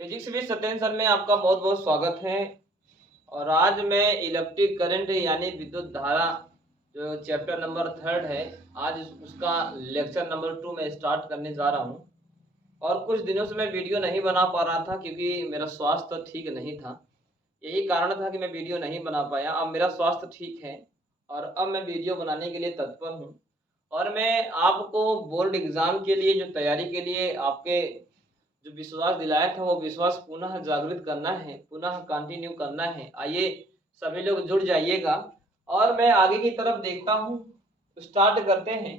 Physics with Satyendra sir में आपका बहुत बहुत स्वागत है। और आज मैं इलेक्ट्रिक करंट यानी विद्युत धारा जो चैप्टर नंबर 3 है, आज उसका लेक्चर नंबर 2 में स्टार्ट करने जा रहा हूँ। और कुछ दिनों से मैं वीडियो नहीं बना पा रहा था क्योंकि मेरा स्वास्थ्य ठीक नहीं था। यही कारण था कि मैं वीडियो नहीं बना पाया। अब मेरा स्वास्थ्य ठीक है और अब मैं वीडियो बनाने के लिए तत्पर हूँ। और मैं आपको बोर्ड एग्ज़ाम के लिए जो तैयारी के लिए आपके जो विश्वास दिलाया था वो विश्वास पुनः जागृत करना है, पुनः कंटिन्यू करना है। आइए सभी लोग जुड़ जाइएगा और मैं आगे की तरफ देखता हूँ। स्टार्ट करते हैं।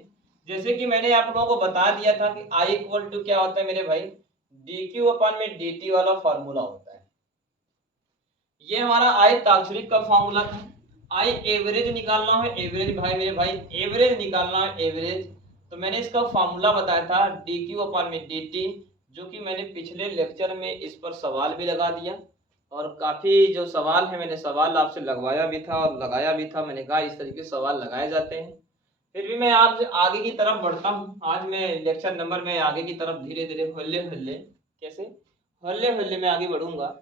जैसे कि मैंने आप लोगों को बता दिया था कि आई इक्वल टू क्या होता है मेरे भाई, डी क्यू अपन में डी टी वाला फॉर्मूला होता है। ये हमारा आई ताक्षणिक का फॉर्मूला था। आई एवरेज निकालना है, एवरेज भाई मेरे भाई एवरेज निकालना है, एवरेज। तो मैंने इसका फॉर्मूला बताया था डी क्यू अपन में डी टी, जो कि मैंने पिछले लेक्चर में इस पर सवाल भी लगा दिया। और काफ़ी जो सवाल है मैंने सवाल आपसे लगवाया भी था और लगाया भी था। मैंने कहा इस तरीके से सवाल लगाए जाते हैं। फिर भी मैं आज आगे की तरफ बढ़ता हूँ। आज मैं लेक्चर नंबर में आगे की तरफ धीरे धीरे हल्ले हल्ले कैसे हल्ले हल्ले में आगे बढ़ूंगा।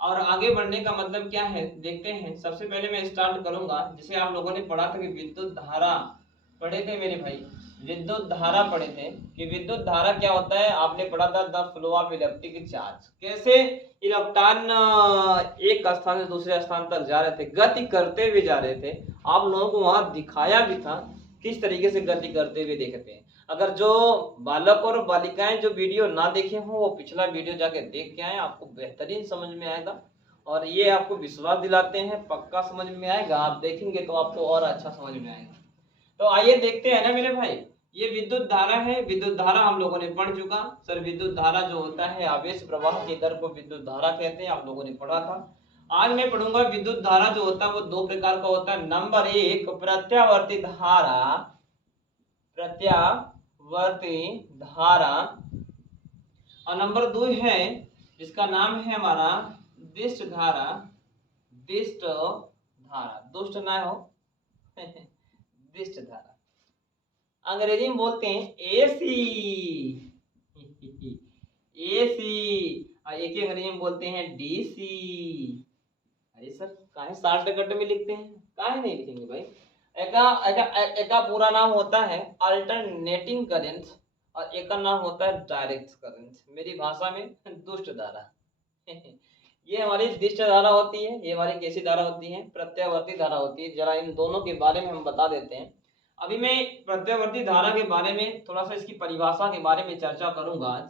और आगे बढ़ने का मतलब क्या है देखते हैं। सबसे पहले मैं स्टार्ट करूंगा जिसे आप लोगों ने पढ़ा था कि विद्युत धारा पढ़े थे मेरे भाई, विद्युत धारा पढ़े थे कि विद्युत धारा क्या होता है। आपने पढ़ा था the flow of electric charge, कैसे इलेक्ट्रॉन एक स्थान से दूसरे स्थान तक जा रहे थे, गति करते हुए जा रहे थे। आप लोगों को वहां दिखाया भी था किस तरीके से गति करते हुए देखते हैं। अगर जो बालक और बालिकाएं जो वीडियो ना देखे हों वो पिछला वीडियो जाके देख के आए, आपको बेहतरीन समझ में आएगा। और ये आपको विश्वास दिलाते हैं पक्का समझ में आएगा। आप देखेंगे तो आपको और अच्छा समझ में आएगा। तो आइए देखते हैं ना मेरे भाई। ये विद्युत धारा है। विद्युत धारा हम लोगों ने पढ़ चुका सर। विद्युत धारा जो होता है आवेश प्रवाह की दर को विद्युत धारा कहते हैं, आप लोगों ने पढ़ा था। आज मैं पढ़ूंगा विद्युत धारा जो होता है वो दो प्रकार का होता है। नंबर एक प्रत्यावर्ती धारा, प्रत्यावर्ती धारा। और नंबर दो है जिसका नाम है हमारा दिष्ट धारा, दिष्ट धारा, दुष्ट ना हो दिष्ट धारा। अंग्रेजी में बोलते हैं एसी एसी, और एक ही अंग्रेजी में बोलते हैं डीसी। अरे सर काहे शॉर्टकट में लिखते हैं, काहे नहीं लिखेंगे भाई। एक का पूरा नाम होता है अल्टरनेटिंग करंट और एक का नाम होता है डायरेक्ट करंट, मेरी भाषा में दुष्ट धारा ये हमारी दिष्ट धारा होती है। ये हमारी कैसी धारा होती है, प्रत्यावर्ती धारा होती है। जरा इन दोनों के बारे में हम बता देते हैं। अभी मैं प्रत्यावर्ती धारा के बारे में थोड़ा सा इसकी परिभाषा के बारे में चर्चा करूंगा आज,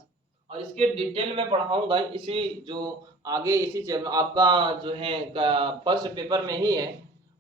और इसके डिटेल में पढ़ाऊंगा। इसी जो आगे इसी आपका जो है फर्स्ट पेपर में ही है,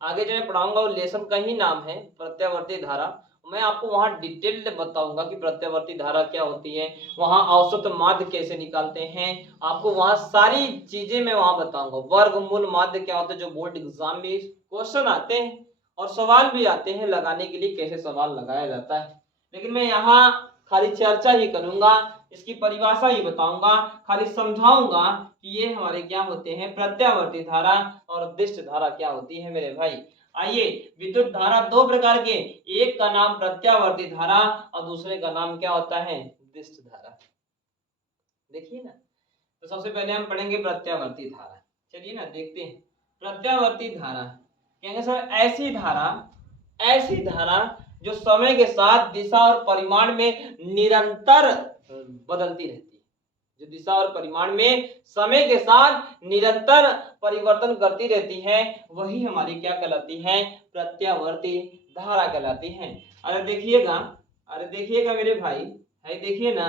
आगे जो मैं पढ़ाऊंगा वो लेसन का ही नाम है प्रत्यावर्ती धारा। मैं आपको वहाँ डिटेल बताऊंगा कि प्रत्यावर्ती धारा क्या होती है, वहाँ औसत माध्य कैसे निकालते हैं, आपको वहाँ सारी चीजें मैं वहाँ बताऊंगा। वर्गमूल माध्य क्या होता है जो बोर्ड एग्जाम में क्वेश्चन आते हैं और सवाल भी आते हैं, लगाने के लिए कैसे सवाल लगाया जाता है। लेकिन मैं यहाँ खाली चर्चा ही करूंगा, इसकी परिभाषा ही बताऊंगा, खाली समझाऊंगा कि ये हमारे क्या होते हैं प्रत्यावर्ती धारा और दिष्ट धारा क्या होती है मेरे भाई। आइए, विद्युत धारा दो प्रकार के, एक का नाम प्रत्यावर्ती धारा और दूसरे का नाम क्या होता है दिष्ट धारा। देखिए ना, तो सबसे पहले हम पढ़ेंगे प्रत्यावर्ती धारा। चलिए ना देखते हैं प्रत्यावर्ती धारा। कहेंगे सर ऐसी धारा जो समय के साथ दिशा और परिमाण में निरंतर बदलती रहती है, जो दिशा और परिमाण में समय के साथ निरंतर परिवर्तन करती रहती है, वही हमारी क्या कहलाती है प्रत्यावर्ती धारा कहलाती है। अरे देखिएगा मेरे भाई, है देखिए ना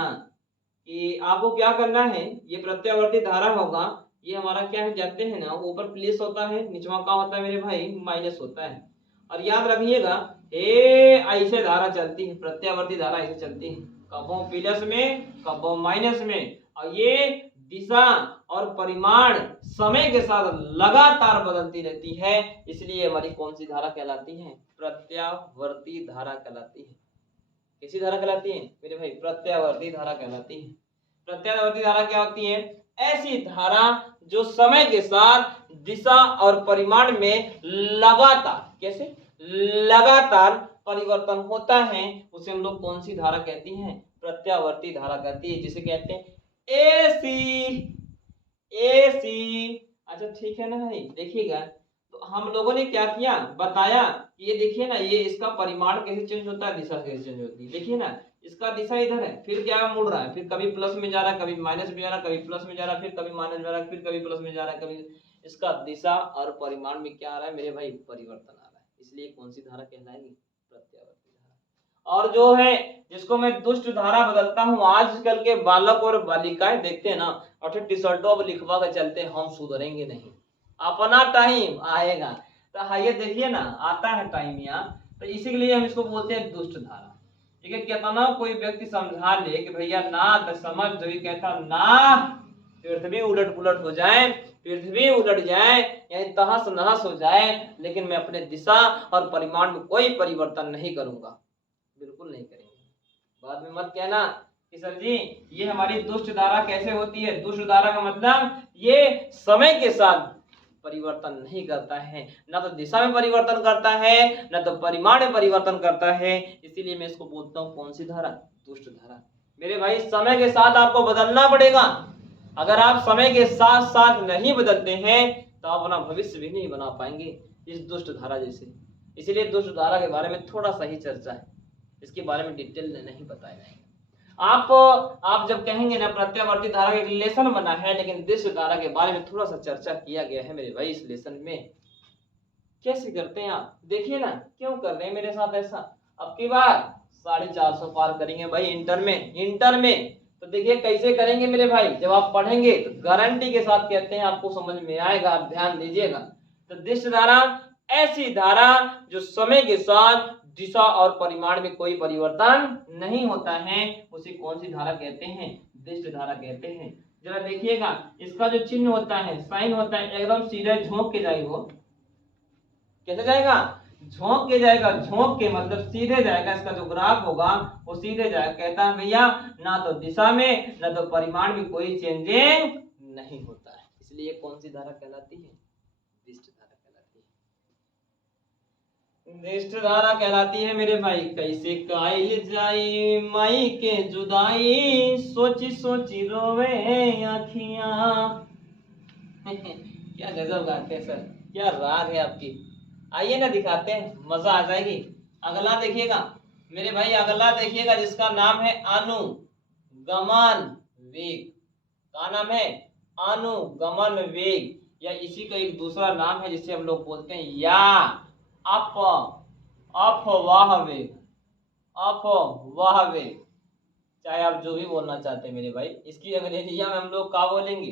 कि आपको क्या करना है। ये प्रत्यावर्ती धारा होगा, ये हमारा क्या है जानते हैं ना, ऊपर प्लस होता है, निचवा का होता है मेरे भाई माइनस होता है। और याद रखिएगा ऐसे धारा चलती है, प्रत्यावर्ती धारा ऐसे चलती है, कबो प्लस में कबो माइनस में। और ये दिशा और परिमाण समय के साथ लगातार बदलती रहती है, इसलिए हमारी कौन सी धारा कहलाती है प्रत्यावर्ती धारा कहलाती है। कैसी धारा कहलाती है मेरे भाई प्रत्यावर्ती धारा कहलाती है। प्रत्यावर्ती धारा क्या होती है, ऐसी धारा जो समय के साथ दिशा और परिमाण में लगातार कैसे लगातार परिवर्तन होता है, उसे हम लोग कौन सी धारा कहती हैं प्रत्यावर्ती धारा कहती है, जिसे कहते हैं एसी। AC। अच्छा ठीक है ना भाई, देखिएगा तो हम लोगों ने क्या किया, बताया कि ये देखिए ना, ये इसका परिमाण कैसे चेंज होता है, दिशा कैसे चेंज होती है। देखिए ना, इसका दिशा इधर है, फिर क्या मुड़ रहा है, फिर कभी प्लस में जा रहा है, कभी माइनस में जा रहा है, कभी प्लस में जा रहा है, फिर कभी माइनस में जा रहा है, फिर कभी प्लस में जा रहा है, कभी। इसका दिशा और परिमाण में क्या आ रहा है मेरे भाई, परिवर्तन आ रहा है। इसलिए कौन सी धारा कहलाएगी, प्रत्यावर्ती धारा। और जो है जिसको मैं दुष्ट धारा बदलता हूँ, आजकल के बालक और बालिकाएं देखते हैं ना, और टी शर्टों पर लिखवा के चलते हैं, हम सुधरेंगे नहीं, अपना टाइम आएगा। तो हाँ, ये देखिए ना, आता है टाइम यहाँ, तो इसी के लिए हम इसको बोलते हैं दुष्ट धारा। ठीक है, कितना कोई व्यक्ति समझा ले कि भैया ना, तो समझ जो ये कहता ना, पृथ्वी उलट पुलट हो जाए, पृथ्वी उलट जाए, यानी तहस नहस हो जाए, लेकिन मैं अपने दिशा और परिमाण में कोई परिवर्तन नहीं करूंगा, बिल्कुल नहीं करेंगे। बाद में मत कहना कि सर जी ये हमारी दुष्ट धारा कैसे होती है। दुष्ट धारा का मतलब ये समय के साथ परिवर्तन नहीं करता है, ना तो दिशा में परिवर्तन करता है, ना तो परिमाण में परिवर्तन करता है। इसीलिए मैं इसको बोलता हूँ कौन सी धारा, दुष्ट धारा। मेरे भाई समय के साथ आपको बदलना पड़ेगा। अगर आप समय के साथ साथ नहीं बदलते हैं तो आप अपना भविष्य भी नहीं बना पाएंगे इस दुष्ट धारा जैसे। इसीलिए दुष्ट धारा के बारे में थोड़ा सा ही चर्चा है, इसके बारे में डिटेल में नहीं बताया जाएगा। आप जब कहेंगे ना प्रत्यावर्ती धारा का एक लेसन बना है, लेकिन दुष्ट धारा के बारे में थोड़ा सा चर्चा किया गया है मेरे भाई इस लेसन में। कैसे करते हैं आप, देखिए ना, क्यों कर रहे हैं मेरे साथ ऐसा। अब की बार 450 पार करेंगे भाई इंटर में तो देखिए कैसे करेंगे मेरे भाई, जब आप पढ़ेंगे तो गारंटी के साथ कहते हैं आपको समझ में आएगा, आप ध्यान दीजिएगा। तो दुष्ट धारा ऐसी धारा जो समय के साथ दिशा और परिमाण में कोई परिवर्तन नहीं होता है, उसे कौन सी धारा कहते हैं, दुष्ट धारा कहते हैं। जरा देखिएगा, इसका जो चिन्ह होता है, साइन होता है, एकदम सीधे झोंक के जाएगा। वो कैसे जाएगा, झोंक के जाएगा। झोंक के मतलब सीधे जाएगा, इसका जो ग्राफ होगा वो सीधे जाएगा। कहता है भैया ना तो दिशा में ना तो परिमाण में कोई चेंजिंग नहीं होता है, इसलिए कौन सी धारा कहलाती है, दुष्ट धारा कहलाती है। दुष्ट धारा कहलाती है मेरे भाई। कैसे कायल जाई माई के जुदाई, सोची सोची रोवे आखियां। क्या गजब गाते हैं सर, क्या राग है आपकी। आइए ना दिखाते हैं, मजा आ जाएगी। अगला देखिएगा मेरे भाई, अगला देखिएगा जिसका नाम है अनुगमन वेग। क्या नाम है, अनुगमन वेग, या इसी का एक दूसरा नाम है जिसे हम लोग बोलते हैं या अपवाह वेग। अपवाह वेग, चाहे आप जो भी बोलना चाहते हैं मेरे भाई। इसकी अंग्रेजी में हम लोग क्या बोलेंगे,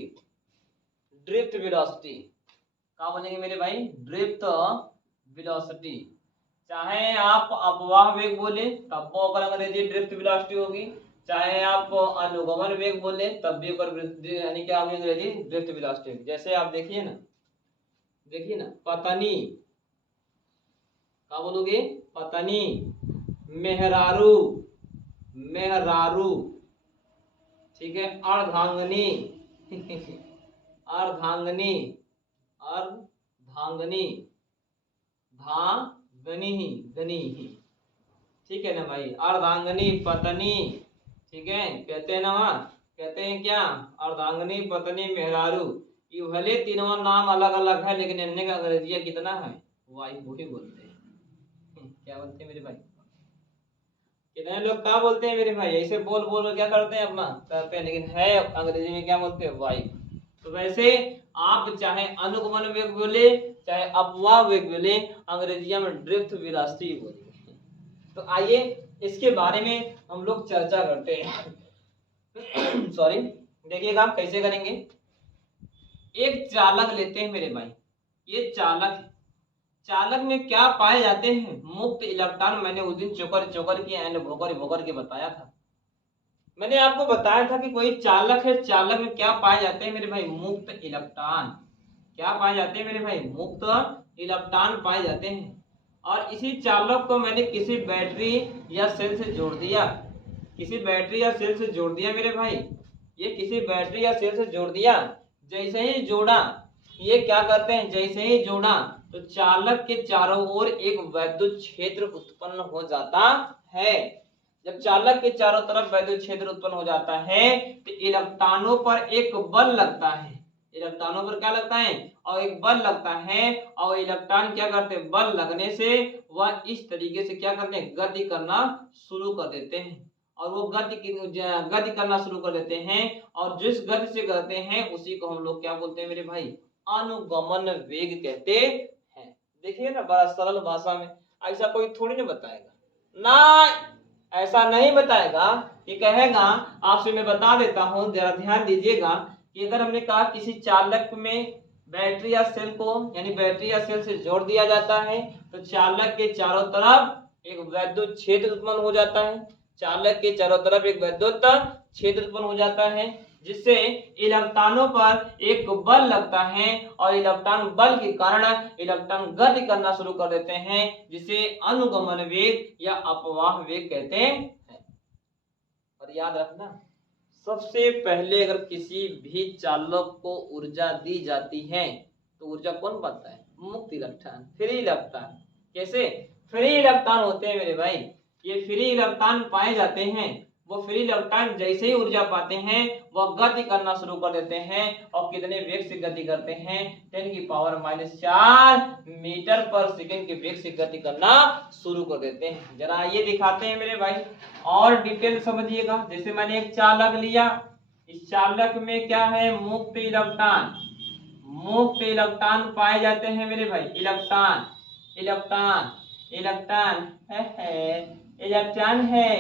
ड्रिफ्ट वेलोसिटी। क्या बोलेंगे मेरे भाई, ड्रिफ्ट वेलोसिटी। चाहे आप अपवाह वेग बोले तब वो अगर अंग्रेजी ड्रिफ्ट वेलोसिटी होगी, चाहे आप अनुगमन वेग बोले तब भी यानी क्या होगी अंग्रेजी ड्रिफ्ट वेलोसिटी। जैसे आप देखिए ना, पतनी, क्या बोलोगे, पतनी, मेहरारू, मेहरारू, ठीक है, अर्धांगनी, अर्धांगनी, अर्धांगनी, धांगनी, गनी, ठीक है ना भाई, अर्धांगनी, पत्नी, ठीक है, कहते हैं ना वहाँ, कहते हैं क्या, अर्धांगनी, पत्नी, मेहरारू। ये भले तीनों नाम अलग अलग है, लेकिन इनने का अंग्रेजिया कितना है, वाई वही बोलते हैं। क्या बोलते हैं मेरे भाई, कितने लोग क्या बोलते हैं मेरे भाई, ऐसे बोल बोल क्या करते हैं अपना करते हैं, लेकिन है अंग्रेजी में क्या बोलते हैं, वाई। तो वैसे आप चाहे अनुगमन वेग बोले चाहे अपवाह वेग बोले, अंग्रेजिया में ड्रिफ्ट वेलोसिटी बोलेंगे। तो आइए इसके बारे में हम लोग चर्चा करते हैं। सॉरी, देखिएगा आप कैसे करेंगे। एक चालक लेते हैं मेरे भाई, ये चालक, चालक में क्या पाए जाते हैं, मुक्त इलेक्ट्रॉन। मैंने उस दिन चोकर की एंड भोकर के बताया था। मैंने आपको बताया था कि कोई चालक है, चालक में क्या पाए जाते हैं मेरे भाई, मुक्त इलेक्ट्रॉन। क्या पाए जाते हैं मेरे भाई, मुक्त इलेक्ट्रॉन पाए जाते हैं। और इसी चालक को मैंने किसी बैटरी या सेल से जोड़ दिया, किसी बैटरी या सेल से जोड़ दिया मेरे भाई, ये किसी बैटरी या सेल से जोड़ दिया। जैसे ही जोड़ा, ये क्या करते हैं, जैसे ही जोड़ा तो चालक के चारों ओर एक वैद्युत क्षेत्र उत्पन्न हो जाता है। जब चालक के चारों तरफ वैद्युत क्षेत्र उत्पन्न हो जाता है तो इलेक्ट्रॉनों पर एक बल लगता है। इलेक्ट्रॉनों पर क्या लगता है और एक बल लगता है, और इलेक्ट्रॉन क्या करते हैं, बल लगने से वह इस तरीके से क्या करते हैं, गति करना शुरू कर देते हैं। और वो गति करना शुरू कर देते हैं, और जिस गति से करते हैं उसी को हम लोग क्या बोलते हैं मेरे भाई, अनुगमन वेग कहते हैं। देखिए ना, बड़ा सरल भाषा में, ऐसा कोई थोड़ी ना बताएगा ना, ऐसा नहीं बताएगा कि कहेगा, आपसे मैं बता देता हूं, जरा ध्यान दीजिएगा कि अगर हमने कहा किसी चालक में बैटरी या सेल को, यानी बैटरी या सेल से जोड़ दिया जाता है, तो चालक के चारों तरफ एक वैद्युत क्षेत्र उत्पन्न हो जाता है। चालक के चारों तरफ एक वैद्युत क्षेत्र उत्पन्न हो जाता है, जिससे इलेक्ट्रॉनों पर एक बल लगता है, और इलेक्ट्रॉन बल के कारण इलेक्ट्रॉन गति करना शुरू कर देते हैं, जिसे अनुगमन वेग या अपवाह वेग कहते हैं। और याद रखना, सबसे पहले अगर किसी भी चालक को ऊर्जा दी जाती है तो ऊर्जा कौन पाता है, मुक्त इलेक्ट्रॉन, फ्री इलेक्ट्रॉन। कैसे फ्री इलेक्ट्रॉन होते हैं मेरे भाई, ये फ्री इलेक्ट्रॉन पाए जाते हैं। वो फ्री इलेक्ट्रॉन जैसे ही ऊर्जा पाते हैं वह गति करना शुरू कर देते हैं, और कितने वेग से गति करते हैं, 10⁻⁴ मीटर पर सेकंड के वेग से गति करना शुरू कर देते हैं। जरा ये दिखाते हैं मेरे भाई, और डिटेल समझिएगा। जैसे मैंने एक चालक लिया, इस चालक में क्या है, मुक्त इलेक्ट्रॉन, मुक्त इलेक्ट्रॉन पाए जाते हैं मेरे भाई, इलेक्ट्रॉन इलेक्ट्रॉन इलेक्ट्रॉन है, इलेक्ट्रॉन है,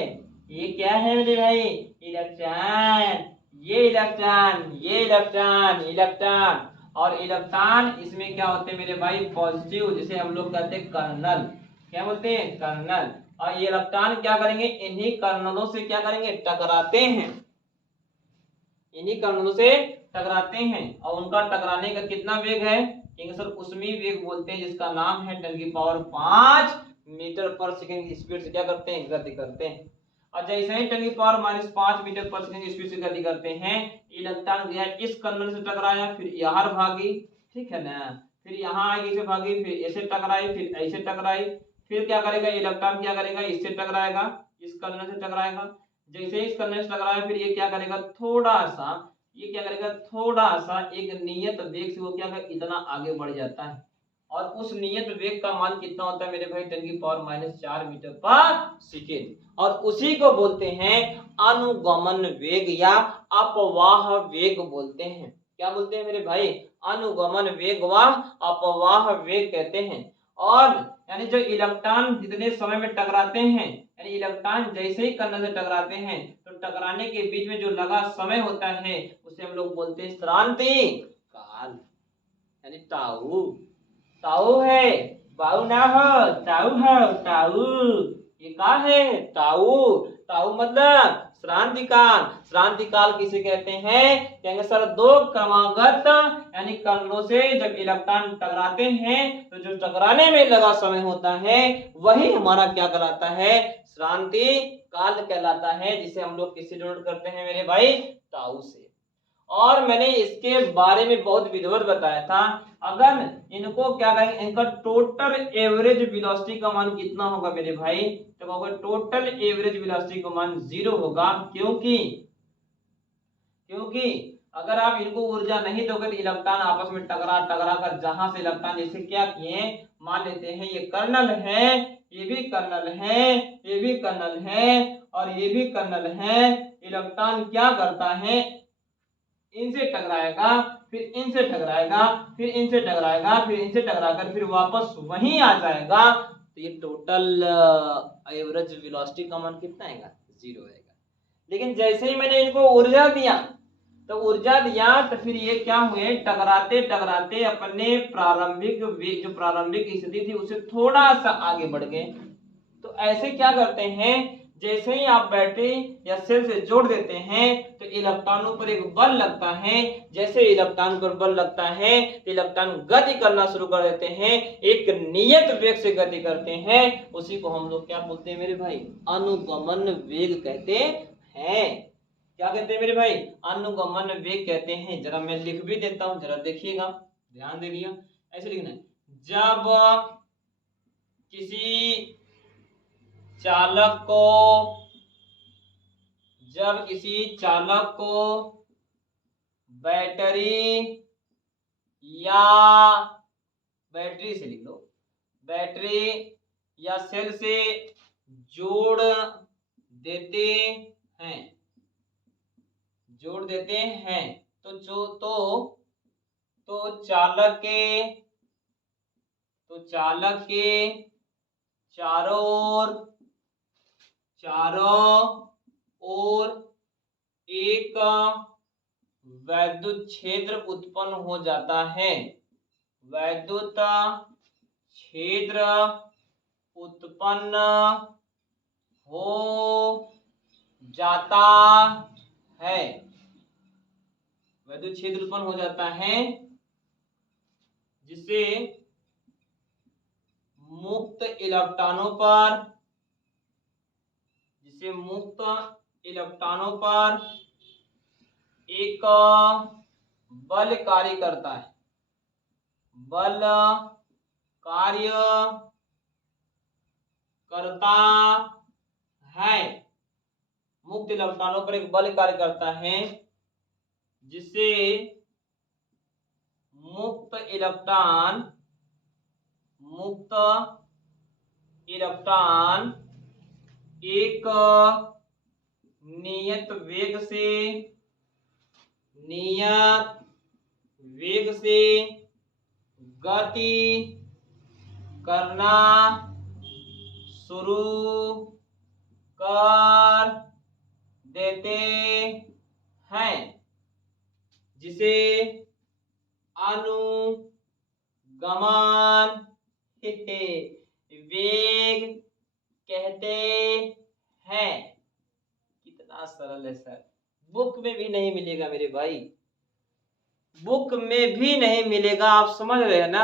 ये क्या है मेरे भाई, इलेक्ट्रॉन, ये इलेक्ट्रॉन, ये इलेक्ट्रॉन, इलेक्ट्रॉन। और इलेक्ट्रॉन इसमें क्या होते हैं मेरे भाई, पॉजिटिव, जिसे हम लोग कहते हैं कर्नल, क्या बोलते हैं, कर्नल। और ये इलेक्ट्रॉन क्या करेंगे, इन्हीं कर्नलों से क्या करेंगे, टकराते हैं, इन्हीं कर्नलों से टकराते हैं। और उनका टकराने का कितना वेग है, सर उसमें वेग बोलते हैं, जिसका नाम है 10⁵ मीटर पर सेकंड की स्पीड से क्या करते हैं, गति करते हैं। और जैसे ही 10⁻⁵ मीटर पर सेकंड की स्पीड से गति करते हैं, इलेक्ट्रॉन गया इस कर्नल से टकराया, फिर यहाँ भागी, ठीक है ना, फिर यहाँ आगे से भागी, फिर ऐसे टकराई, फिर ऐसे टकराई, फिर क्या करेगा इलेक्ट्रॉन, क्या करेगा, इससे टकराएगा, इस कर्नल से टकराएगा। जैसे इस कर्नल से टकराया, फिर ये क्या करेगा, थोड़ा सा, ये क्या करेगा, थोड़ा सा एक नियत वेग से वो क्या करेगा, इतना आगे बढ़ जाता है। और उस नियत वेग का मान कितना होता है मेरे भाई, 10⁻⁴ मीटर पर सेकेंड। और उसी को बोलते हैं अनुगमन वेग या अपवाह वेग बोलते हैं। क्या बोलते हैं मेरे भाई, अनुगमन वेग व अपवाह वेग कहते हैं। और यानी जो इलेक्ट्रॉन जितने समय में टकराते हैं, यानी इलेक्ट्रॉन जैसे ही कर्नल से टकराते हैं, तो टकराने के बीच में जो लगा समय होता है उसे हम लोग बोलते हैं श्रांति काल, यानी टाउ। टाउ है, बाउ ना हो, टाउ है, टाउ, ये का है, टाउ। टाउ मतलब श्रांति काल। श्रांति काल किसे कहते हैं, कहेंगे सर दो क्रमागत यानी कर्नलों से जब इलेक्ट्रॉन टकराते हैं तो जो टकराने में लगा समय होता है वही हमारा क्या कहलाता है, श्रांति काल कहलाता है, जिसे हम लोग किससे डिनोट करते हैं मेरे भाई, टाउ से। और मैंने इसके बारे में बहुत विधिवत बताया था। अगर इनको क्या कहेंगे, इनका टोटल एवरेज वेलोसिटी का मान कितना होगा मेरे भाई, तो अगर टोटल एवरेज वेलोसिटी का मान 0 होगा, क्योंकि अगर आप इनको ऊर्जा नहीं दोगे तो इलेक्ट्रॉन आपस में टकरा टकरा कर जहां से इलेक्ट्रॉन जैसे क्या किए, मान लेते हैं ये कर्नल है, ये भी कर्नल है, ये भी कर्नल है, और ये भी कर्नल है। इलेक्ट्रॉन क्या करता है, इनसे टकराएगा, फिर इनसे टकराएगा, फिर इनसे टकराएगा, फिर इनसे टकराकर फिर वापस वहीं आ जाएगा। तो ये टोटल एवरेज वेलोसिटी का मान कितना आएगा, 0 आएगा। लेकिन जैसे ही मैंने इनको ऊर्जा दिया तो फिर ये क्या हुए, टकराते टकराते अपने प्रारंभिक वेग, जो प्रारंभिक स्थिति थी उससे थोड़ा सा आगे बढ़ गए। तो ऐसे क्या करते हैं, जैसे ही आप बैटरी या सेल से जोड़ देते हैं तो इलेक्ट्रॉनों पर एक बल लगता है। जैसे इलेक्ट्रॉन पर बल लगता है तो इलेक्ट्रॉन गति करना शुरू कर देते हैं, एक नियत वेग से गति करते हैं। उसी को हम लोग क्या बोलते हैं मेरे भाई, अनुगमन वेग कहते हैं। क्या कहते हैं मेरे भाई, अनुगमन वेग कहते हैं। जरा मैं लिख भी देता हूं, जरा देखिएगा, ध्यान दे दिया, ऐसे लिखना है, जब किसी चालक को बैटरी या बैटरी से लिख लो, बैटरी या सेल से जोड़ देते हैं, जोड़ देते हैं तो चालक के चारों ओर एक वैद्युत क्षेत्र उत्पन्न हो जाता है, वैद्युत क्षेत्र उत्पन्न हो जाता है, वैद्युत क्षेत्र उत्पन्न हो जाता है जिसे मुक्त इलेक्ट्रॉनों पर एक बल कार्य करता है, बल कार्य करता है, मुक्त इलेक्ट्रॉनों पर एक बल कार्य करता है जिसे मुक्त इलेक्ट्रॉन एक नियत वेग से गति करना शुरू कर देते हैं, जिसे अनुगमन वेग कहते हैं। कितना सरल है सर, बुक में भी नहीं मिलेगा मेरे भाई, बुक में भी नहीं मिलेगा। आप समझ रहे हैं ना,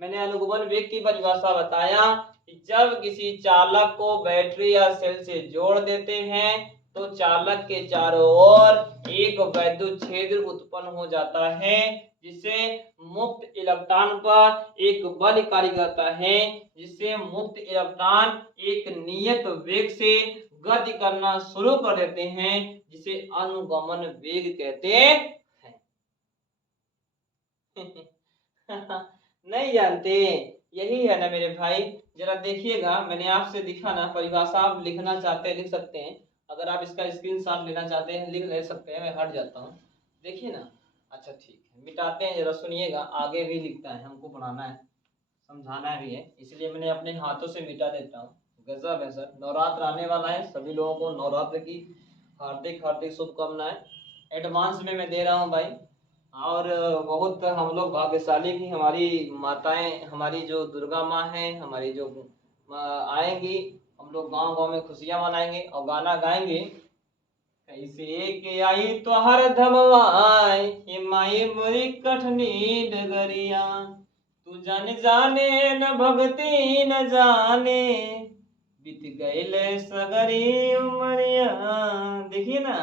मैंने अनुगमन वेग की परिभाषा बताया कि जब किसी चालक को बैटरी या सेल से जोड़ देते हैं तो चालक के चारों ओर एक वैद्युत क्षेत्र उत्पन्न हो जाता है जिसे मुक्त इलेक्ट्रॉन पर एक बल कार्य करता है, जिससे मुक्त इलेक्ट्रॉन एक नियत वेग से गति करना शुरू कर देते हैं, जिसे अनुगमन वेग कहते हैं। नहीं जानते, यही है ना मेरे भाई। जरा देखिएगा, मैंने आपसे लिखा ना, परिभाषा आप लिखना चाहते हैं लिख सकते हैं, अगर आप इसका स्क्रीनशॉट लेना चाहते हैं लिख ले सकते हैं, मैं हट जाता हूँ। देखिए ना, अच्छा ठीक है, मिटाते हैं, जरा सुनिएगा, आगे भी लिखता है, हमको पढ़ाना है, समझाना भी है, इसलिए मैंने अपने हाथों से मिटा देता हूँ। गजब है सर, नवरात्र आने वाला है, सभी लोगों को नवरात्र की हार्दिक हार्दिक शुभकामनाएं एडवांस में मैं दे रहा हूँ भाई। और बहुत हम लोग भाग्यशाली की हमारी माताएं, हमारी जो दुर्गा माँ हैं, हमारी जो आएंगी, हम लोग गांव गांव में खुशियां मनाएंगे और गाना गाएंगे। कैसे के आई तो हर धमवाई ये माई मोरी कठनी डगरिया, तू जाने न भगती न जाने, बीत गए सगरी उमरिया। देखिए ना,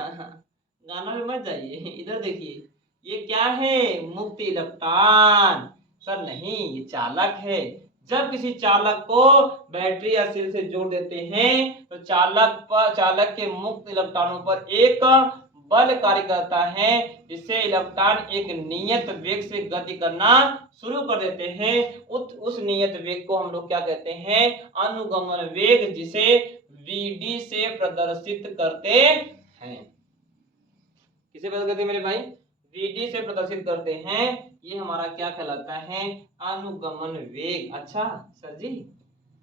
गाना में मत जाइए, इधर देखिए, ये क्या है, मुक्त इलेक्ट्रॉन। सर नहीं, ये चालक है। जब किसी चालक को बैटरी या सेल से जोड़ देते हैं तो चालक के मुक्त इलेक्ट्रॉनों पर एक बल कार्य करता है, जिससे इलेक्ट्रॉन एक नियत वेग से गति करना शुरू कर देते हैं। उस नियत वेग को हम लोग क्या कहते हैं, अनुगमन वेग, जिसे Vd से प्रदर्शित करते हैं। किसे प्रदर्शित करते हैं मेरे भाई, Vd से प्रदर्शित करते हैं। ये हमारा क्या कहलाता है, अनुगमन वेग। अच्छा सर जी,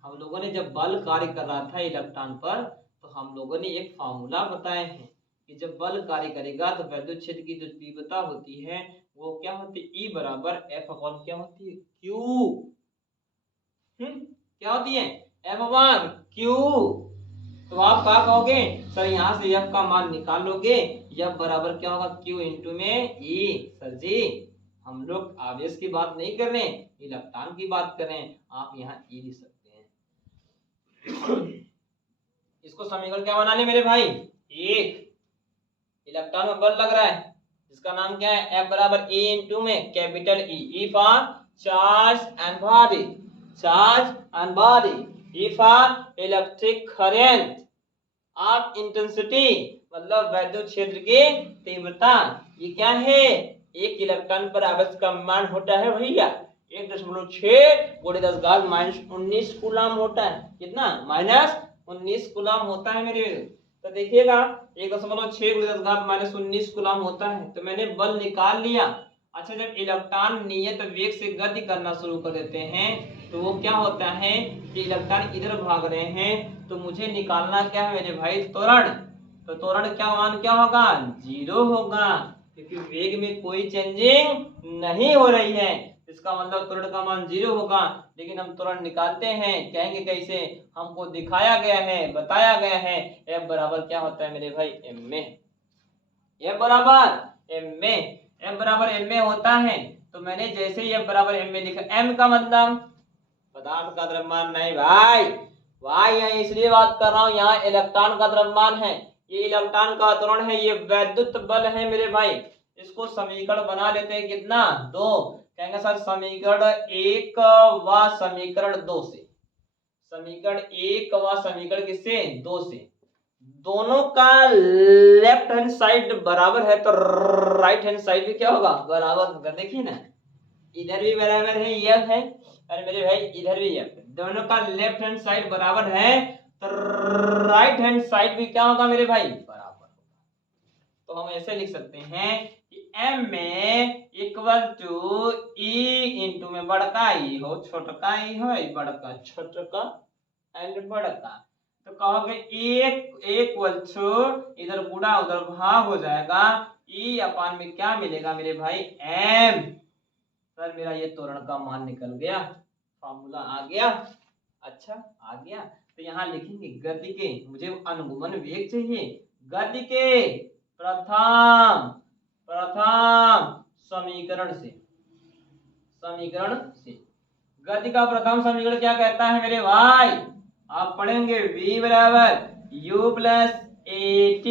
हम लोगों ने जब बल कार्य कर रहा था इलेक्ट्रॉन पर, तो हम लोगों ने एक फार्मूला बताए हैं कि जब बल कार्य करेगा तो वैद्युत क्षेत्र की जो तीव्रता होती है वो क्या होती है, E बराबर F अपॉन क्या होती है, Q। क्या होती है, F अपॉन Q। तो आप क्या कहोगे, सर यहाँ से F का मान निकाल लोगे, F बराबर क्या होगा, Q इंटू में E। सर जी, हम लोग आवेश की बात नहीं कर रहे हैं, इलेक्ट्रॉन की बात कर रहे हैं, आप यहाँ E लिख सकते हैं। इसको समीकरण क्या बना ले मेरे भाई, एक इलेक्ट्रॉन में बल लग रहा है जिसका नाम क्या है, F बराबर E इंटू में capital E for charge and body, charge and body, E for electric current of intensity, मतलब वैद्युत क्षेत्र की तीव्रता। ये क्या है, एक इलेक्ट्रॉन पर आवेश का मान होता है भैया 1.6 गुणे 10 घात -19 कूलम होता है। कितना? -19 कूलम होता है मेरे। तो देखिएगा 1.6 गुणे 10 घात -19 कूलम होता है। तो मैंने बल निकाल लिया। अच्छा, जब इलेक्ट्रॉन नियत वेग से गति करना शुरू कर देते हैं तो वो क्या होता है कि इलेक्ट्रॉन इधर भाग रहे हैं, तो मुझे निकालना क्या है मेरे भाई? त्वरण। तो त्वरण क्या मान क्या होगा? 0 होगा, क्योंकि वेग में कोई चेंजिंग नहीं हो रही है। इसका मतलब त्वरण का मान 0 होगा। लेकिन हम त्वरण निकालते हैं, कहेंगे कैसे? हमको दिखाया गया है, बताया गया है F बराबर क्या होता है मेरे भाई? m में। F बराबर m में, F बराबर m में होता है। तो मैंने जैसे ही F बराबर m में लिखा, m का मतलब पदार्थ का द्रव्यमान नहीं भाई, यहाँ इसलिए बात कर रहा हूँ, यहाँ इलेक्ट्रॉन का द्रव्यमान है, ये इलेक्ट्रॉन का त्वरण है, ये वैद्युत बल है मेरे भाई। इसको समीकरण बना लेते हैं कितना? 2। कहेंगे सर समीकरण 1 व समीकरण 2 से। समीकरण 1 व समीकरण किससे? 2 से। दोनों का लेफ्ट हैंड साइड बराबर है तो राइट हैंड साइड भी क्या होगा? बराबर होगा। देखिए ना, इधर भी बराबर है, यह है, और मेरे भाई इधर भी यह है। दोनों का लेफ्ट हैंड साइड बराबर है तो राइट हैंड साइड भी क्या होगा मेरे भाई? बराबर होगा। तो हम ऐसे लिख सकते हैं कि m में इक्वल टू e इंटू में बड़का ई हो छोटका ई हो, बड़का छोटका एंड बड़का। तो कहोगे एक इक्वल टू, इधर गुणा उधर भाग हो जाएगा, ई अपान में क्या मिलेगा मेरे भाई? m। सर मेरा ये त्वरण का मान निकल गया, फॉर्मूला आ गया। अच्छा आ गया, तो यहाँ लिखेंगे गति के, मुझे अनुगमन वेग चाहिए, गति के प्रथम समीकरण से, गति का प्रथम समीकरण क्या कहता है मेरे भाई? आप पढ़ेंगे v बराबर u प्लस at,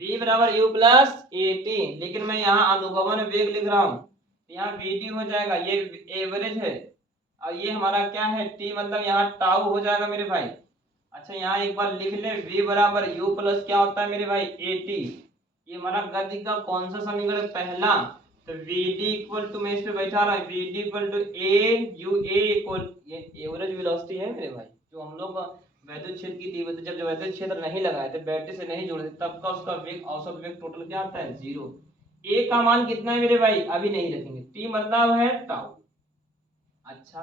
v बराबर u प्लस at। लेकिन मैं यहाँ अनुगमन वेग लिख रहा हूँ, यहाँ vt हो जाएगा, ये एवरेज है, और ये हमारा क्या है? t, मतलब यहाँ टाउ हो जाएगा मेरे भाई। अच्छा यहाँ एक बार लिख ले, v बराबर u प्लस क्या होता है मेरे भाई? at। ये हमारा गति का कौन सा समीकरण? पहला। तो vd इक्वल टू, मैं इस पे बैठा रहा है, vd equal to a u a equal, ये एवरेज वेलोसिटी है मेरे भाई, जो हम लोग वैद्युत क्षेत्र की तीव्रता, जब वैद्युत क्षेत्र नहीं लगाए थे, बैटरी से नहीं जोड़े थे, तब का उसका वेग, औसत वेग टोटल क्या आता है? 0। a का मान कितना है मेरे भाई? अभी नहीं रखेंगे, t मतलब है टाउ। अच्छा,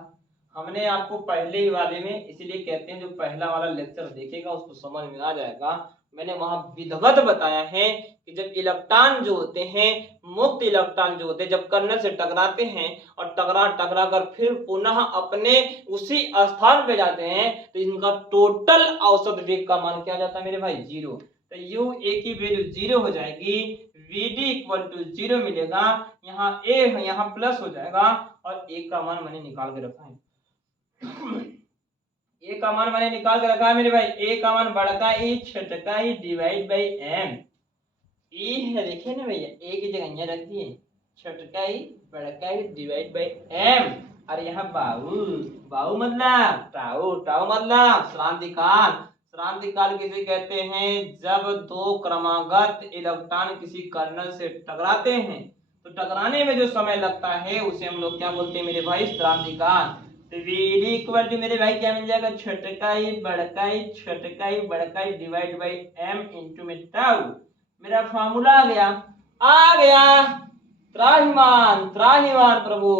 हमने आपको पहले ही वाले में, इसीलिए कहते हैं जो पहला वाला लेक्चर देखेगा उसको समझ में आ जाएगा, मैंने वहां विधिवत बताया है कि जब इलेक्ट्रॉन जो होते हैं, मुक्त इलेक्ट्रॉन जो होते हैं, जब कर्नल से टकराते हैं और टकरा कर फिर पुनः अपने उसी स्थान पे जाते हैं, तो इनका टोटल औसत वेग का मान क्या जाता है मेरे भाई? 0। तो u a की वैल्यू 0 हो जाएगी, vd इक्वल टू 0 मिलेगा, यहाँ a है, यहाँ प्लस हो जाएगा, और a का मान मैंने निकाल के रखा है। ए का मान मैंने निकाल के रखा है मेरे भाई, ए का मान बड़का ई छोटका ई डिवाइड बाई एम। ई है, देखिए ना भैया, ए की जगह यहाँ रख दिए, छोटका ई बड़का ई डिवाइड बाई एम। और यहाँ बाहु मतलब टाउ, मतलब श्रांतिकाल। श्रांतिकाल किसे कहते हैं? जब दो क्रमागत इलेक्ट्रॉन किसी कर्नल से टकराते हैं, तो टकराने में जो समय लगता है उसे हम लोग क्या बोलते हैं मेरे भाई? श्रांतिकाल। तो vd इक्वल टू मेरे भाई क्या मिल जाएगा? छोटका ई बड़का ई छोटका ई बड़का ई डिवाइड बाई m इंटू में टाउ। मेरा फॉर्मूला आ गया त्राहिमाम प्रभु,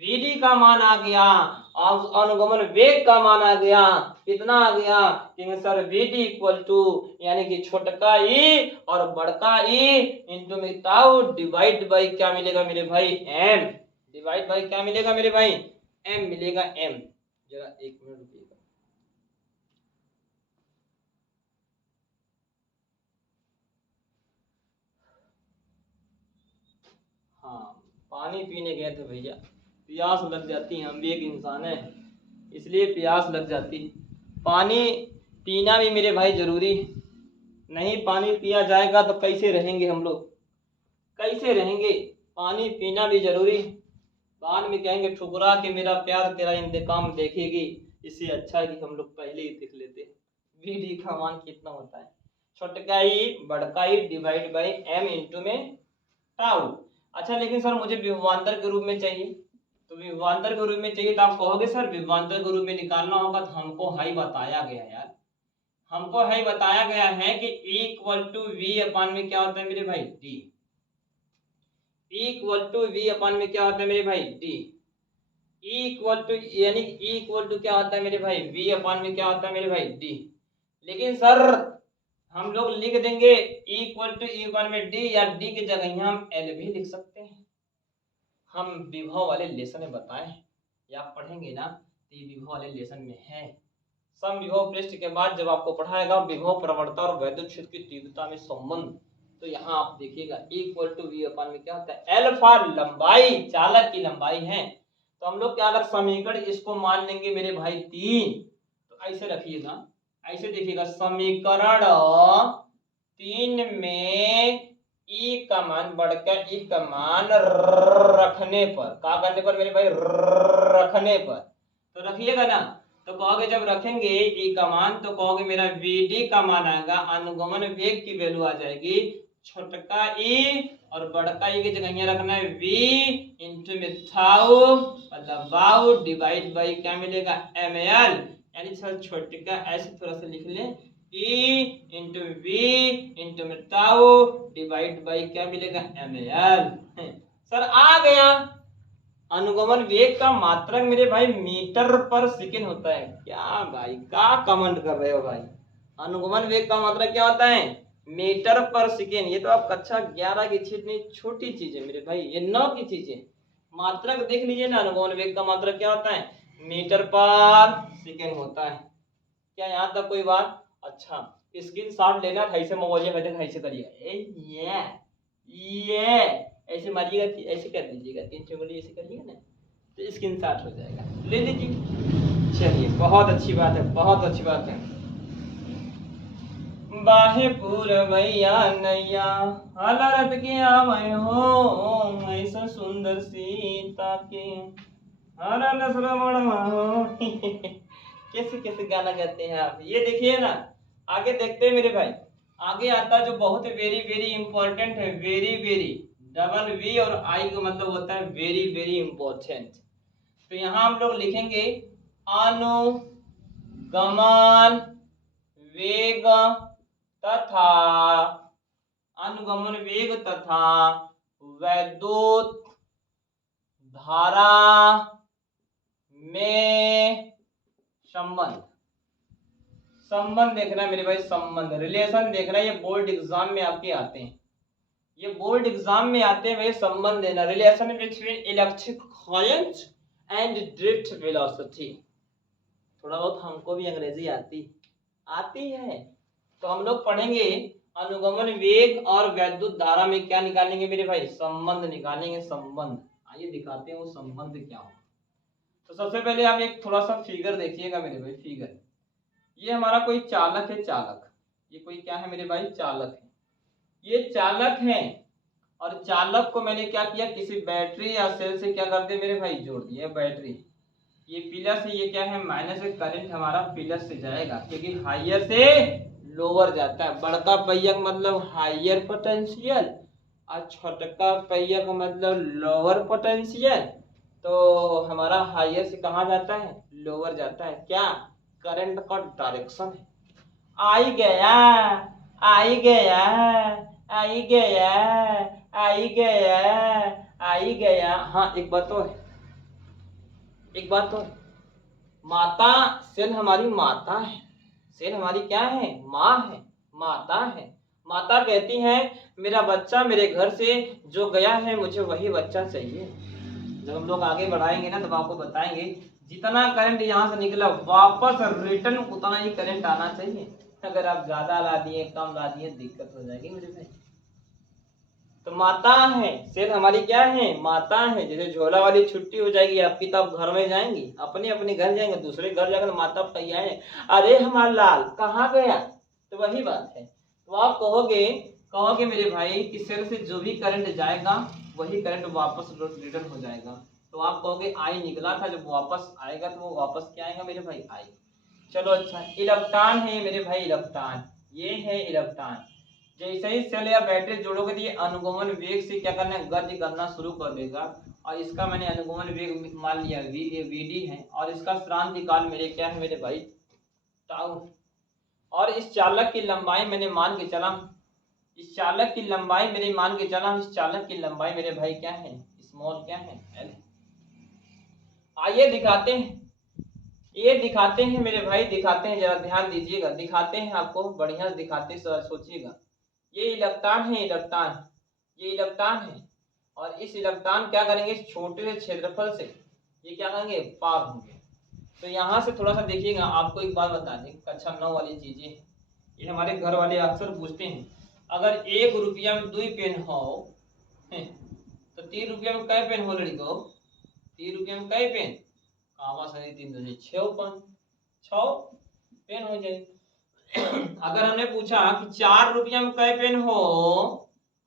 vd का मान आ गया और अनुगमन वेग का मान आ गया। कितना आ गया? कि सर vd इक्वल टू, यानी कि छोटका ई और बड़का ई इंटू में टाउ डिवाइड बाई क्या मिलेगा मेरे भाई? m। डिवाइड बाई क्या मिलेगा मेरे भाई? m मिलेगा, m। जरा एक मिनट रुकिएगा। हाँ, पानी पीने गए थे भैया, प्यास लग जाती है, हम भी एक इंसान है, इसलिए प्यास लग जाती है। पानी पीना भी मेरे भाई जरूरी है, नहीं पानी पिया जाएगा तो कैसे रहेंगे हम लोग? कैसे रहेंगे? पानी पीना भी जरूरी है। बाद में कहेंगे ठुकरा के मेरा प्यार तेरा इंतकाम देखेगी, इससे अच्छा है कि हम लोग पहले ही देख लेते हैं। vd का मान कितना होता है? छोटका ई बड़का ई डिवाइड बाई m इंटू में टाउ। अच्छा लेकिन सर मुझे विभवांतर के रूप में चाहिए, तो विभवांतर के रूप में चाहिए तो आप कहोगे सर विभवांतर के रूप में निकालना होगा तो हमको हाई बताया गया यार, हमको हाई बताया गया है कि E equal to V upon में क्या होता है मेरे भाई D, E equal to V upon में क्या होता है मेरे भाई डी, E इक्वल टू यानी E इक्वल टू क्या होता है मेरे भाई V अपान में क्या होता है मेरे भाई D। लेकिन सर हम लोग लिख देंगे E इक्वल टू E अपान में D, या D की जगह यहाँ हम L भी लिख सकते हैं। हम विभव वाले लेसन में बताएं या पढ़ेंगे ना तो ये विभव वाले लेसन में है। सम विभव पृष्ठ के बाद जब आपको पढ़ाएगा विभव प्रवणता और वैद्युत क्षेत्र की तीव्रता में संबंध, तो यहाँ आप देखिएगा E इक्वल टू V अपान में क्या होता है L फॉर लंबाई, चालक की लंबाई है, तो हम लोग क्या अगर समीकरण इसको मान लेंगे मेरे भाई 3, तो ऐसे रखिएगा, ऐसे देखिएगा समीकरण 3 में E का मान बढ़कर E का मान रखने पर, क्या करने पर मेरे भाई रखने पर, तो रखिएगा ना, तो कहोगे जब रखेंगे E का मान तो कहोगे मेरा VD का मान आएगा, अनुगमन वेग की वैल्यू आ जाएगी छोटका E और बड़का E की जगह यहाँ रखना है V इंटू मिथाउ मतलब वाउ डिवाइड बाई क्या मिलेगा ml, यानी सर छोटका ऐसे थोड़ा सा लिख लें E इंटू V इंटू मिथाउ डिवाइड बाई क्या मिलेगा ml। सर आ गया, अनुगमन वेग का मात्रक मेरे भाई मीटर पर सेकंड होता है। क्या भाई क्या कमेंट कर रहे हो भाई, अनुगमन वेग का मात्रक क्या होता है मीटर पर सेकंड। ये तो आप कक्षा 11 की इतनी छोटी चीज है मेरे भाई, ये 9 की चीज है। मात्रक देख लीजिए ना, अनुगमन वेग का मात्रक क्या होता है मीटर पर सेकंड होता है। क्या यहाँ तक कोई बात? अच्छा स्क्रीन शॉट लेना, ऐसे मोबाइल में ऐसे करिएगा, ये ऐसे मारिएगा, ऐसे कर दीजिएगा, 3 उंगली ऐसे करिएगा ना तो स्क्रीन शॉट हो जाएगा, ले लीजिए। चलिए बहुत अच्छी बात है, बहुत अच्छी बात है। बाहे पूरवैया नैया हलरत के आवे हो, ऐसा सुंदर सीता के हरल श्रवण हो। कैसे कैसे गाना गाते हैं आप, ये देखिए ना। आगे देखते हैं मेरे भाई, आगे आता जो बहुत वेरी वेरी इंपॉर्टेंट है, वेरी वेरी, डबल वी और आई का मतलब होता है वेरी वेरी इंपॉर्टेंट। तो यहाँ हम लोग लिखेंगे अनुगमन वेग तथा, अनुगमन वेग तथा वैद्युत धारा में संबंध, संबंध देखना है मेरे भाई, संबंध रिलेशन देखना है। ये बोर्ड एग्जाम में आपके आते हैं, ये बोर्ड एग्जाम में आते हैं भाई, संबंध देना, relation between electric current and drift velocity. थोड़ा बहुत हमको भी अंग्रेजी आती है, तो हम लोग पढ़ेंगे अनुगमन वेग और वैद्युत धारा में क्या निकालेंगे मेरे भाई, संबंध निकालेंगे, संबंध। आइए दिखाते हैं वो संबंध क्या हो। तो सबसे पहले आप एक थोड़ा सा फिगर देखिएगा मेरे भाई, फिगर, ये हमारा कोई चालक है, चालक, ये कोई क्या है मेरे भाई चालक है, ये चालक है, और चालक को मैंने क्या किया किसी बैटरी या सेल से क्या कर दिया मेरे भाई जोड़ दिया, बैटरी, ये प्लस है, ये क्या है माइनस है, करंट हमारा प्लस से जाएगा क्योंकि हायर से लोअर जाता है। बड़का पहिया का मतलब हायर पोटेंशियल और छोटका पहिया का मतलब लोअर पोटेंशियल, तो हमारा हायर से कहाँ जाता है लोअर जाता है। क्या करंट का डायरेक्शन है, आई गया आई गया आई गया आई गया आई गया। हाँ एक बात तो है, एक बात तो माता सेल हमारी माता है, सेल हमारी क्या है माँ है, माता है। माता कहती है मेरा बच्चा मेरे घर से जो गया है मुझे वही बच्चा चाहिए। जब हम लोग आगे बढ़ाएंगे ना तब आपको बताएंगे जितना करंट यहाँ से निकला वापस रिटर्न उतना ही करंट आना चाहिए। अगर आप ज्यादा ला दिए कम ला दिए दिक्कत हो जाएगी मेरे भाई। तो माता है सेल हमारी क्या है माता है। जैसे झोला वाली छुट्टी हो जाएगी आपकी तो आप घर में जाएंगी, अपने अपने घर जाएंगे, दूसरे घर जाकर माता भैया है अरे हमारा लाल कहाँ गया, तो वही बात है। तो आप कहोगे मेरे भाई कि सेल से जो भी करंट जाएगा वही करंट वापस रिटर्न हो जाएगा। तो आप कहोगे आई निकला था, जब वापस आएगा तो वो वापस क्या आएगा मेरे भाई आई। चलो अच्छा इलेक्ट्रॉन है मेरे भाई, इलेक्ट्रॉन ये है इलेक्ट्रॉन, जैसे ही सेल या बैटरी जोड़ोगे तो ये अनुगमन वेग से क्या करना है, गति करना शुरू कर देगा। और इसका मैंने अनुगमन वेग मान लिया वी, ये वीडी है, और इसका श्रांति काल मेरे क्या है मेरे भाई, टाउ। और इस चालक की लंबाई मैंने मान के चला, इस चालक की लंबाई मेरे मान के चला, इस चालक की लंबाई मेरे भाई क्या है, स्मॉल क्या है, एल। आइए दिखाते हैं, ये दिखाते हैं मेरे भाई, दिखाते हैं, जरा ध्यान दीजिएगा, दिखाते हैं आपको बढ़िया से दिखाते, सोचिएगा। ये इलेक्ट्रॉन है, इलेक्ट्रॉन, ये इलेक्ट्रॉन है, और इस इलेक्ट्रॉन क्या करेंगे, इस छोटे से क्षेत्रफल से ये क्या करेंगे, पार होंगे। तो यहाँ से थोड़ा सा देखिएगा, आपको एक बात बता दें, कक्षा 9 वाली चीजें, ये हमारे घर वाले अक्सर पूछते हैं, अगर 1 रुपया में 2 पेन हो तो 3 रुपया में कै पेन हो लड़को, 3 रुपया में कै पेन, कामा सही 3 दूनी 6 पेन हो जाए। अगर हमने पूछा कि 4 रुपया में कै पेन हो,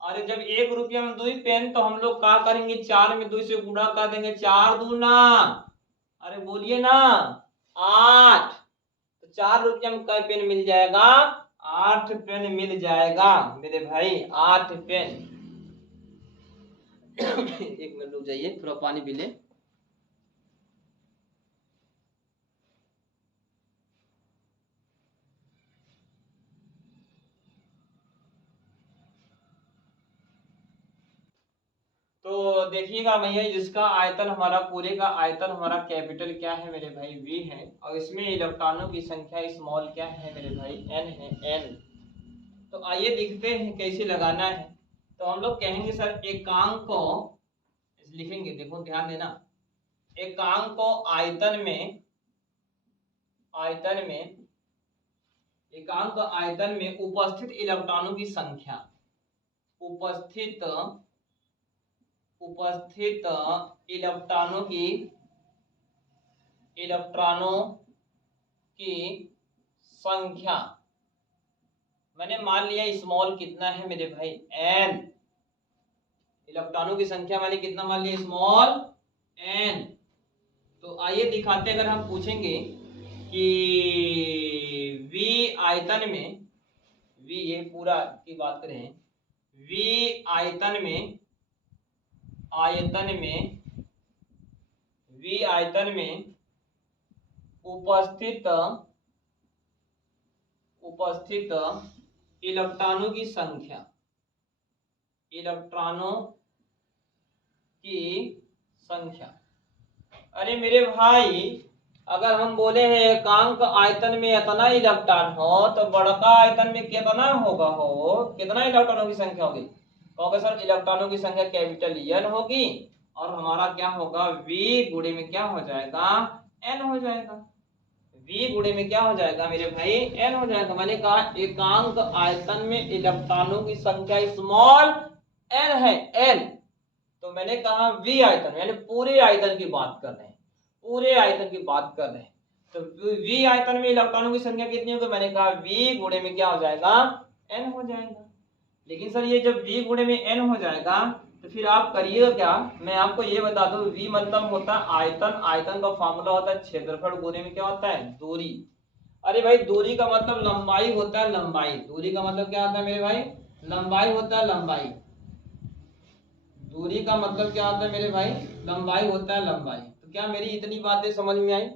अरे जब 1 रुपया में 2 पेन, तो हम लोग क्या करेंगे, 4 में 2 से गुणा कर देंगे, 4 दूना, अरे बोलिए ना, 8। तो 4 रुपया में कै पेन मिल जाएगा, 8 पेन मिल जाएगा मेरे भाई, 8 पेन। एक मिनट रुक जाइए, थोड़ा पानी पी ले। तो देखिएगा भैया, जिसका आयतन हमारा, पूरे का आयतन हमारा कैपिटल क्या है मेरे भाई, V है, और इसमें इलेक्ट्रॉनों की संख्या स्मॉल क्या है मेरे भाई, N है, N। तो आइए देखते हैं कैसे लगाना है। तो हम लोग कहेंगे सर, एकांक को लिखेंगे, देखो ध्यान देना, एकांक को आयतन में, एकांक आयतन में उपस्थित इलेक्ट्रॉनों की संख्या, उपस्थित इलेक्ट्रॉनों की संख्या मैंने मान लिया स्मॉल कितना है मेरे भाई, n। इलेक्ट्रॉनों की संख्या मैंने कितना मान लिया, स्मॉल n। तो आइए दिखाते, अगर हम पूछेंगे कि V आयतन में, V ये पूरा की बात करें, V आयतन में V आयतन में उपस्थित इलेक्ट्रॉनों की संख्या, अरे मेरे भाई, अगर हम बोले हैं एकांक आयतन में इतना इलेक्ट्रॉन हो, तो बड़का आयतन में कितना होगा, हो कितना इलेक्ट्रॉनों की संख्या होगी, कहोगे सर इलेक्ट्रॉनों की संख्या कैपिटल N होगी, और हमारा क्या होगा, V गुणे में क्या हो जाएगा, N हो जाएगा। V गुणे में क्या हो जाएगा मेरे भाई, N हो जाएगा। मैंने कहा एकांक आयतन में इलेक्ट्रॉनों की संख्या स्मॉल n है, n। तो मैंने कहा V आयतन, यानी पूरे आयतन की बात कर रहे हैं, पूरे आयतन की बात कर रहे हैं। तो V आयतन में इलेक्ट्रॉनों की संख्या कितनी होगी, मैंने कहा V गुणे में क्या हो जाएगा, n हो जाएगा। लेकिन सर ये जब V गुणे में n हो जाएगा, तो फिर आप करिएगा क्या, मैं आपको ये बता दूं, V मतलब होता है आयतन, आयतन का फार्मूला होता है क्षेत्रफल गुणे में क्या होता है, दूरी। अरे भाई दूरी का मतलब लंबाई होता है, लंबाई, दूरी का मतलब क्या होता है मेरे भाई, लंबाई होता है, लंबाई। दूरी का मतलब क्या होता है मेरे भाई, लंबाई होता है, लंबाई। तो क्या मेरी इतनी बातें समझ में आई,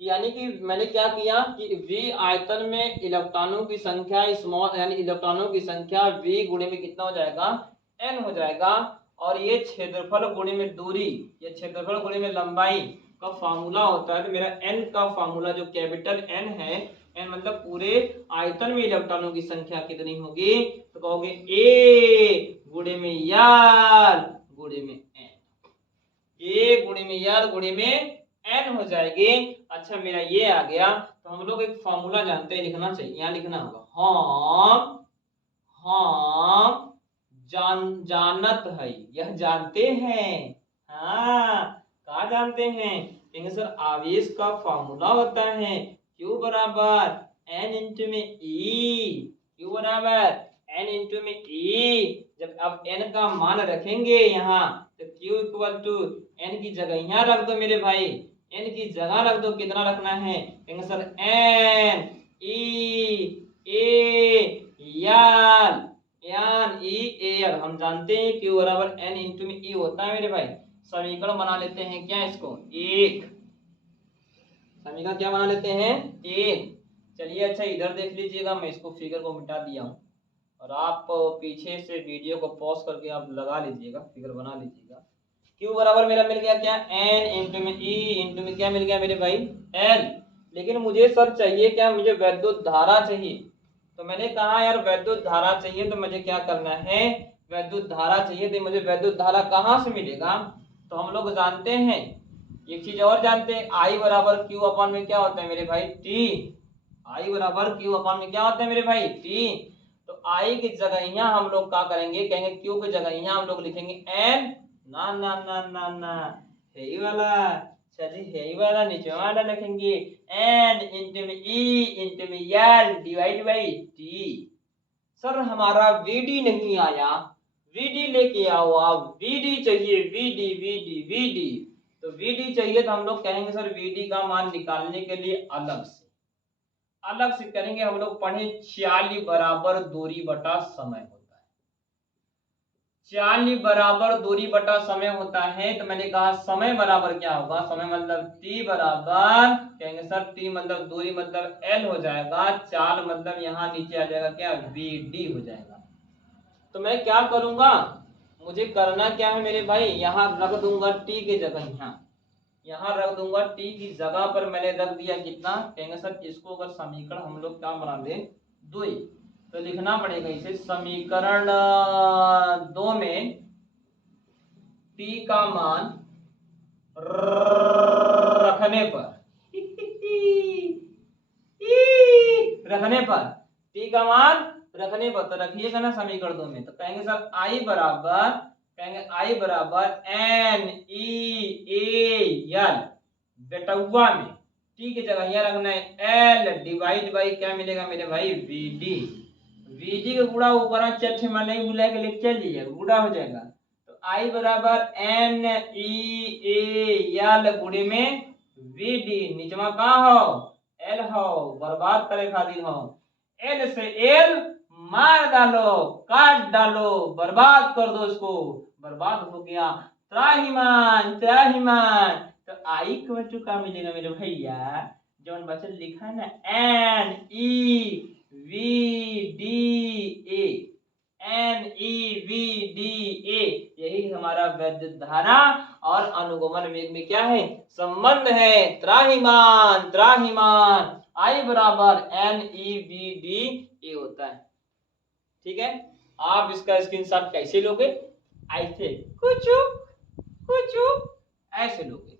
यानी कि मैंने क्या किया कि V आयतन में इलेक्ट्रॉनों की संख्या स्मॉल, यानी इलेक्ट्रॉनों की संख्या V गुणे में कितना हो जाएगा, n हो जाएगा, और ये क्षेत्रफल गुणे में दूरी, ये क्षेत्रफल गुणे में लंबाई का फार्मूला होता है। तो मेरा n का फार्मूला जो कैपिटल N है, n मतलब पूरे आयतन में इलेक्ट्रॉनों की संख्या कितनी होगी, तो कहोगे A गुणे में यार गुणे में n, A गुणे में यार गुणे में n हो जाएगी। अच्छा मेरा ये आ गया, तो हम लोग एक फार्मूला जानते हैं, लिखना चाहिए, यहाँ लिखना होगा, हम जानत है, यह जानते हैं, हाँ कहा जानते हैं, कहेंगे सर आवेश का फार्मूला होता है Q बराबर n इंटू में E, Q बराबर n इंटू में E। जब अब n का मान रखेंगे यहाँ, तो Q इक्वल टू n की जगह यहाँ रख दो मेरे भाई, n की जगह रख दो, कितना रखना है, कहेंगे सर n E A यार एन ई एयर, हम जानते हैं Q बराबर N इंटू में E होता है मेरे भाई। समीकरण बना लेते हैं क्या इसको, एक समीकरण क्या बना लेते हैं, एक। चलिए अच्छा इधर देख लीजिएगा, मैं इसको फिगर को मिटा दिया हूँ और आप पीछे से वीडियो को पॉज करके आप लगा लीजिएगा, फिगर बना लीजिएगा। Q बराबर मेरा मिल गया क्या, N इंटू में E इंटू में क्या मिल गया मेरे भाई, L। लेकिन मुझे सर चाहिए क्या, मुझे वैद्युत धारा चाहिए। तो मैंने कहा यार वैद्युत धारा चाहिए तो मुझे क्या करना है, वैद्युत धारा चाहिए तो मुझे वैद्युत धारा कहाँ से मिलेगा। तो हम लोग जानते हैं एक चीज और जानते हैं, I बराबर Q अपॉन में क्या होता है मेरे भाई, T। I बराबर Q अपॉन में क्या होता है मेरे भाई, T। तो I की जगह हम लोग क्या करेंगे, कहेंगे Q की जगह हम लोग लिखेंगे N। ना ना ना ना ना, यही वाला, अच्छा जी यही वाला नीचे वाला लिखेंगे N इंटू में E इंटू में L divide by T। Sir हमारा VD नहीं आया, VD लेके आओ आप, VD चाहिए, VD VD VD। तो VD चाहिए तो हम लोग कहेंगे सर VD का मान निकालने के लिए अलग से करेंगे। हम लोग पढ़े 40 बराबर दूरी बटा समय होता है, 40 बराबर दूरी बटा समय होता है। तो मैंने कहा समय बराबर क्या होगा, समय मतलब T बराबर, कहेंगे सर T मतलब दूरी मतलब L हो जाएगा, चाल मतलब यहाँ नीचे आ जाएगा क्या, VD हो जाएगा। तो मैं क्या करूंगा, मुझे करना क्या है मेरे भाई, यहाँ रख दूंगा T की जगह, यहाँ रख दूंगा T की जगह पर मैंने रख दिया कितना, कहेंगे सर इसको अगर समीकरण हम लोग क्या बना दे, 2। तो लिखना पड़ेगा इसे, समीकरण 2 में T का मान रखने पर रखने पर T का मान रखने पर, तो रखिएगा ना समीकरण 2 में। तो कहेंगे सर I बराबर, कहेंगे I बराबर N E A L बेटुआ में T की जगह यहाँ रखना है L डिवाइड बाई क्या मिलेगा मेरे भाई, VD। VD का गुणा ऊपर चट में नहीं बुला के लिख चलिए, गुणा हो जाएगा। तो I बराबर N E A L गुणे में VD, निचमा का हो L हो, बर्बाद करे खातिर हो, L से L मार डालो, काट डालो, बर्बाद कर दो इसको, बर्बाद हो गया, त्राहिमाम त्राहिमाम। तो आई इक्वल का मिलेगा मेरे भैया, जो बच्चे लिखा है ना N E V D A, N E V D A, यही हमारा वैद्युत धारा और अनुगमन वेग में क्या है, संबंध है, त्राहिमाम त्राहिमाम, I बराबर N E V D A होता है। ठीक है, आप इसका स्क्रीनशॉट कैसे लोगे, ऐसे कुछ ऐसे लोगे।